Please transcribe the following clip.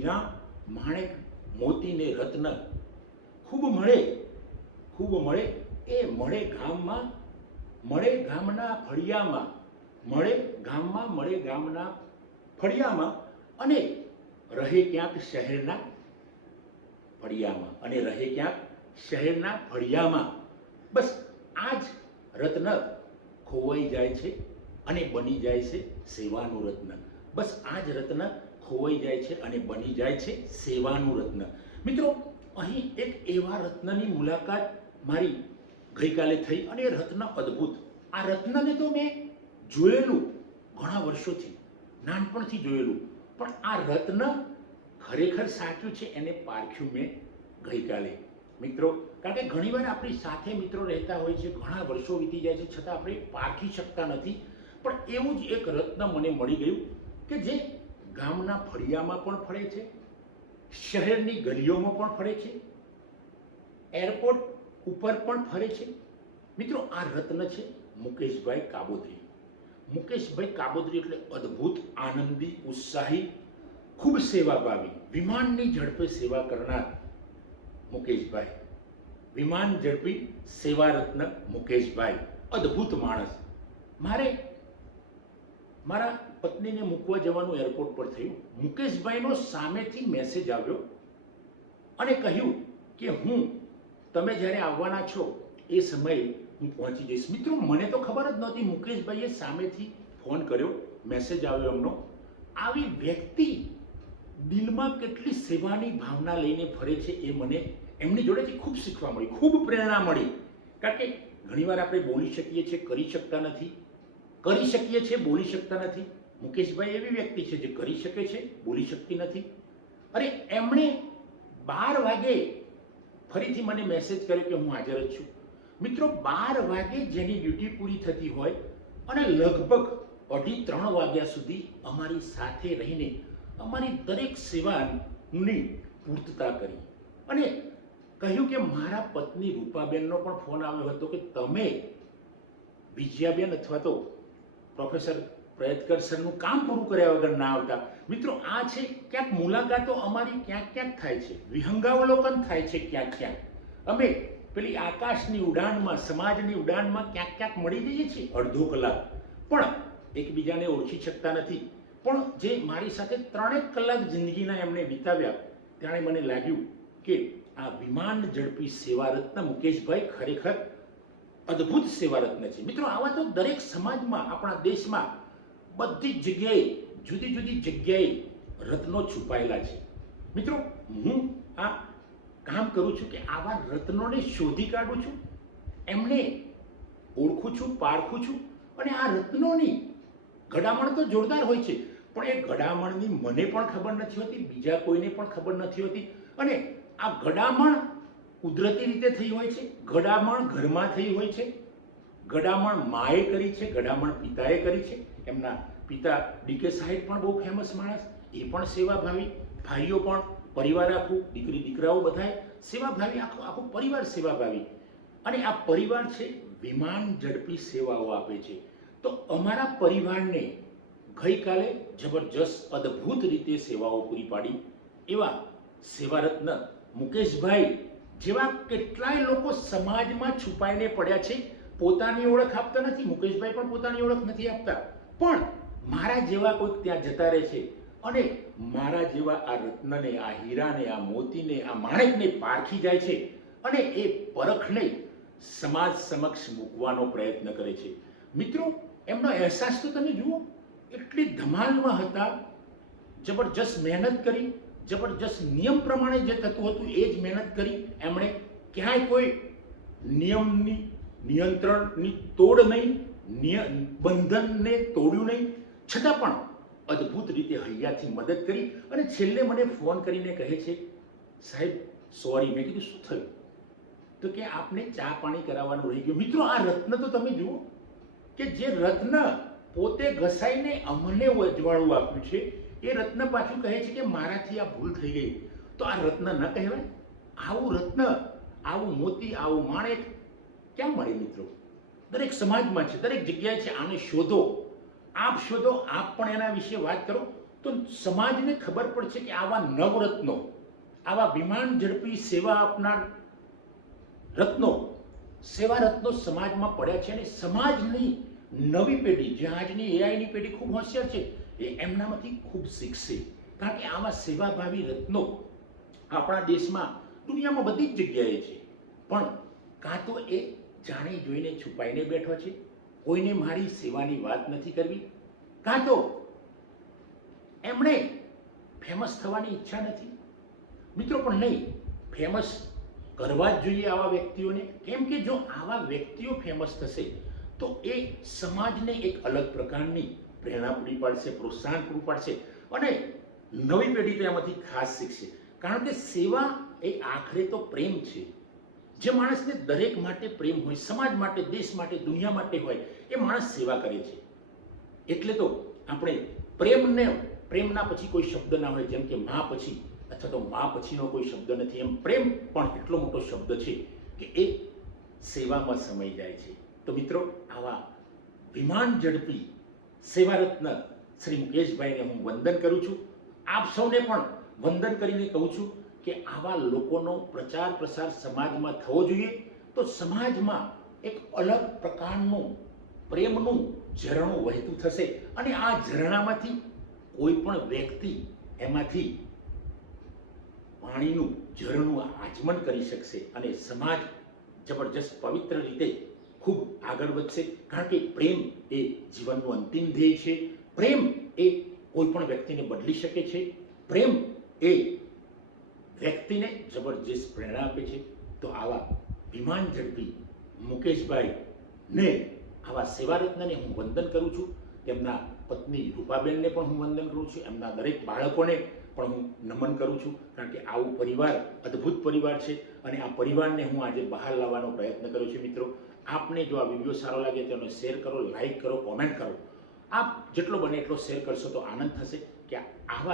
હીરા, માણેક, મોતી ને રત્ન ખૂબ મળે એ મળે ગામના ફળિયામાં અને રહે ક્યાંક શહેરના ફળિયામાં. બસ આ જ રત્ન ખોવાઈ જાય છે અને બની જાય છે સેવાનું રત્ન. બસ આ જ રત્ન ખોવાઈ જાય છે અને બની જાય છે સેવાનું રત્ન. મિત્રો, અહીં એક એવા રત્નની મુલાકાત મારી ગઈકાલે થઈ અને એ રત્ન અદ્ભુત. આ રત્નને તો મેં જોયેલું ઘણા વર્ષોથી, નાનપણથી જોયેલું, પણ આ રત્ન ખરેખર સાચું છે એને પારખ્યું મેં ગઈકાલે. મિત્રો, કારણ કે ઘણીવાર આપણી સાથે મિત્રો રહેતા હોય છે, ઘણા વર્ષો વીતી જાય છે, છતાં આપણે પારખી શકતા નથી. પણ એવું જ એક રત્ન મને મળી ગયું કે જે ગામના ફળિયામાં પણ ફળે છે, શહેરની ગલીઓમાં પણ ફળે છે, એરપોર્ટ ઉપર પણ ફરે છે. મિત્રો, આ રત્ન છે મુકેશભાઈ કાબોદ્રી. મુકેશભાઈ કાબોદ્રી એટલે અદ્ભુત, આનંદી, ઉત્સાહી, ખૂબ સેવાભાવી, વિમાનની ઝડપે સેવા કરનાર મુકેશભાઈ. વિમાન ઝડપી સેવા રત્ન મુકેશભાઈ, અદ્ભુત માણસ. મારા પત્નીને મૂકવા જવાનું એરપોર્ટ પર થયું. મુકેશભાઈનો સામેથી મેસેજ આવ્યો અને કહ્યું કે તમે જ્યારે આવવાના છો એ સમયે હું પહોંચી જઈશ. મિત્રો, મને તો ખબર જ નહોતી. મુકેશભાઈએ સામેથી ફોન કર્યો, મેસેજ આવ્યો એમનો. આવી વ્યક્તિ દિલમાં કેટલી સેવાની ભાવના લઈને ફરે છે એ મને એમની જોડેથી ખૂબ શીખવા મળી, ખૂબ પ્રેરણા મળી. કારણ કે ઘણીવાર આપણે બોલી શકીએ છીએ, કરી શકતા નથી, કરી શકીએ છીએ, બોલી શકતા નથી. મુકેશભાઈ એવી વ્યક્તિ છે જે કરી શકે છે, બોલી શકતી નથી. અરે, એમણે 12 વાગે ફરીથી મને મેસેજ કર્યો કે હું હાજર જ છું. મિત્રો, 12 વાગે જેની ડ્યુટી પૂરી થતી હોય અને લગભગ 2:30-3 વાગ્યા સુધી અમારી સાથે રહીને અમારી દરેક સેવાની પૂર્તતા કરી અને કહ્યું કે મારા પત્ની રૂપાબેનનો પણ ફોન આવ્યો હતો કે તમે વિજયાબેન અથવા તો પ્રોફેસર પ્રયત્કર સરનું કામ પૂરું કર્યા વગર ના આવતા. મિત્રો, આ છે ક્યાંક મુલાકાતો અમારી ક્યાંક થાય છે, વિહંગાવલોકન થાય છે ક્યાંક. અમે પેલી આકાશની ઉડાનમાં, સમાજની ઉડાનમાં ક્યાંક મળી જઈએ છીએ અડધો કલાક, પણ એકબીજાને ઓળખી શકતા નથી. પણ જે મારી સાથે 3 કલાક જિંદગીના એમણે વિતાવ્યા, ત્યારે મને લાગ્યું કે આ વિમાન ઝડપી સેવા રત્ન મુકેશભાઈ ખરેખર અદ્ભુત સેવા રત્ન છે. મિત્રો, આવા તો દરેક સમાજમાં, આપણા દેશમાં બધી જ જગ્યાએ, જુદી જુદી જગ્યાએ રત્નો છુપાયેલા છે. મિત્રો, હું આ કામ કરું છું કે આવા રત્નોને શોધી કાઢું છું, એમને ઓળખું છું, પારખું છું અને આ રત્નોની ઘડામણ તો જોરદાર હોય છે, પણ એ ઘડામણની મને પણ ખબર નથી હોતી, બીજા કોઈને પણ ખબર નથી હોતી. અને આ ઘડામણ કુદરતી રીતે થઈ હોય છે, ઘડામણ ઘરમાં થઈ હોય છે, ઘડામણ માએ કરી છે, ઘડામણ પિતાએ કરી છે. એમના પિતા ડીકે સાહેબ પણ બહુ ફેમસ માણસ, એ પણ સેવાભાવી, ભાઈઓ પણ, પરિવાર આખું, દીકરી દીકરાઓ બધાય સેવાભાવી, આખો પરિવાર સેવાભાવી. અને આ પરિવાર છે વિમાન ઝડપી સેવાઓ આપે છે. તો અમારા પરિવારને ગઈકાલે જબરજસ્ત અદ્ભુત રીતે સેવાઓ પૂરી પાડી એવા સેવારત્ન મુકેશભાઈ જેવા કેટલાય લોકો સમાજમાં છુપાઈને પડ્યા છે, પોતાની ઓળખ આપતા નથી. મુકેશભાઈ પણ પોતાની ઓળખ નથી આપતા, પણ મારા જેવા કોઈક ત્યાં જતા રહે છે અને મારા જેવા આ રત્નને, આ હીરાને, આ મોતીને, આ માણેકને પારખી જાય છે અને એ પરખને સમાજ સમક્ષ મૂકવાનો પ્રયત્ન કરે છે. મિત્રો, એમનો અહેસાસ તો તમે જુઓ, એટલી ધમાલમાં હતા, જબરજસ્ત મહેનત કરી, જબરજસ્ત નિયમ પ્રમાણે જે થતું હતું એ જ મહેનત કરી. એમણે ક્યાંય કોઈ નિયંત્રણની તોડ નહીં, બંધનને તોડ્યું નહીં, છતાં પણ અદ્ભુત રીતે હૈયાથી મદદ કરી. અને છેલ્લે મને ફોન કરીને કહે છે, સાહેબ સોરી. મેં કીધું શું થયું? તો કે આપને ચા પાણી કરાવવાનું રહી ગયું. મિત્રો, આ રત્ન તો તમે જુઓ કે જે રત્ન પોતે ઘસાઈને અમને અજવાળું આપ્યું છે, એ રત્ન પાછું કહે છે કે મારાથી આ ભૂલ થઈ ગઈ. તો આ રત્ન ન કહેવાય? આવું રત્ન, આવું મોતી, આવું માણેક ક્યાં મળે મિત્રો? દરેક સમાજમાં છે, દરેક જગ્યાએ છે. આને શોધો, આપ શોધો, આપ પણ એના વિશે વાત કરો. તો સમાજને ખબર પડશે કે આવા નવરત્નો, આવા વિમાન ઝડપી સેવા આપનાર રત્નો, સેવા રત્નો સમાજમાં પડ્યા છે અને સમાજની નવી પેઢી, જે આજની એઆઈની પેઢી ખૂબ હોશિયાર છે, એ એમનામાંથી ખૂબ શીખશે. કારણ કે આવા સેવાભાવી રત્નો આપણા દેશમાં, દુનિયામાં બધી જ જગ્યાએ છે, પણ કાં તો એ જાણી જોઈને છુપાઈને બેઠો છે, કોઈને મારી સેવાની વાત નથી કરવી, કાં તો એમણે ફેમસ થવાની ઈચ્છા નથી. મિત્રો, પણ નહીં, ફેમસ કરવા જ જોઈએ આવા વ્યક્તિઓને. કેમ કે જો આવા વ્યક્તિઓ ફેમસ થશે તો એ સમાજને એક અલગ પ્રકારની પ્રેરણા પૂરી પાડશે, પ્રોત્સાહન પૂરું પાડશે અને નવી પેઢી તો એમાંથી ખાસ શીખશે. કારણ કે સેવા એ આખરે તો પ્રેમ છે. જે માણસને દરેક માટે પ્રેમ હોય, સમાજ માટે, દેશ માટે, દુનિયા માટે હોય, એ માણસ સેવા કરે છે. એટલે તો આપણે પ્રેમના પછી કોઈ શબ્દ ના હોય, જેમ કે મા પછી અથવા તો મા પછીનો કોઈ શબ્દ નથી, એમ પ્રેમ પણ એટલો મોટો શબ્દ છે કે એ સેવામાં સમાઈ જાય છે. તો મિત્રો, આવા વિમાન ઝડપી સેવારત્ન શ્રી મુકેશભાઈને હું વંદન કરું છું. આપ સૌને પણ વંદન કરીને કહું છું કે આવા લોકોનો પ્રચાર પ્રસાર સમાજમાં થવો જોઈએ, તો સમાજમાં એક અલગ પ્રકારનું પ્રેમનું ઝરણું વહેતું થશે અને આ ઝરણામાંથી કોઈ પણ વ્યક્તિ એમાંથી પાણીનું ઝરણું આચમન કરી શકશે અને સમાજ જબરજસ્ત પવિત્ર રીતે ખૂબ આગળ વધશે. કારણ કે પ્રેમ એ જીવનનું અંતિમ ધ્યેય છે. પ્રેમ એ કોઈ પણ વ્યક્તિને બદલી શકે છે. પ્રેમ એ વ્યક્તિને જબરજસ્ત પ્રેરણા આપે છે. તો આવા વિમાન ઝડપી મુકેશભાઈને, આવા સેવારત્નને હું વંદન કરું છું. તેમના પત્ની રૂપાબેનને પણ હું વંદન કરું છું. એમના દરેક બાળકોને પણ હું નમન કરું છું. કારણ કે આવું પરિવાર અદ્ભુત પરિવાર છે અને આ પરિવારને હું આજે બહાર લાવવાનો પ્રયત્ન કર્યો છું. મિત્રો, આપને જો આ વિડીયો સારો લાગે તો એને શેર કરો, લાઈક કરો, કોમેન્ટ કરો. આપ જેટલો બને એટલો શેર કરશો તો આનંદ થશે કે આવા